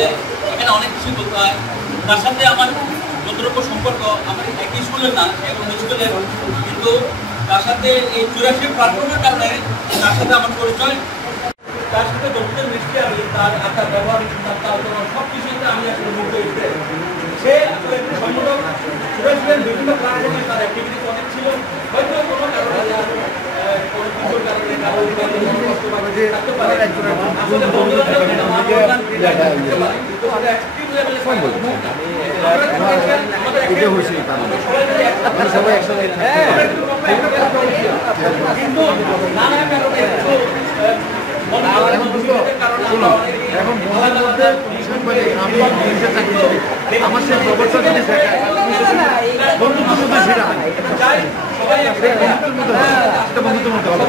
আসলে এখানে অনেক কিছু বলতে হয়। তার সাথে আমার যতটুকু সম্পর্ক আমার একই স্কুলের না, এবং স্কুলের, কিন্তু তার সাথে এই 84 প্ল্যাটফর্মের কারণে তার সাথে আমার পরিচয়। তার সাথে যতটা মিশতে আমি তার আচার ব্যবহার, তার আচরণ সব কিছুতে আমি আসলে মুগ্ধ হয়েছে। সে আসলে একটি সংগঠক, বিভিন্ন প্ল্যাটফর্মে তার অ্যাক্টিভিটি অনেক ছিল। হয়তো কোনো কারণে কোনো কিছুর কারণে কারো থাকতে পারে, আসলে বন্ধুরা কিন্তু নানা কারণে এখন আমার সেই খবরটা যদি বন্ধুত্ব মধ্যে সেটা বন্ধুত্বের মধ্যে হবে।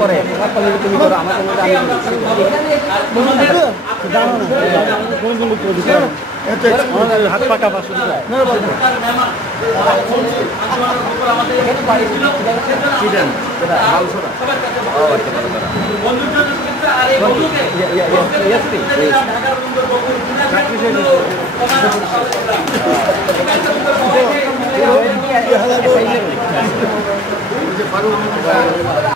করে তুমি করো আমার হাত পাকা বন্ধুর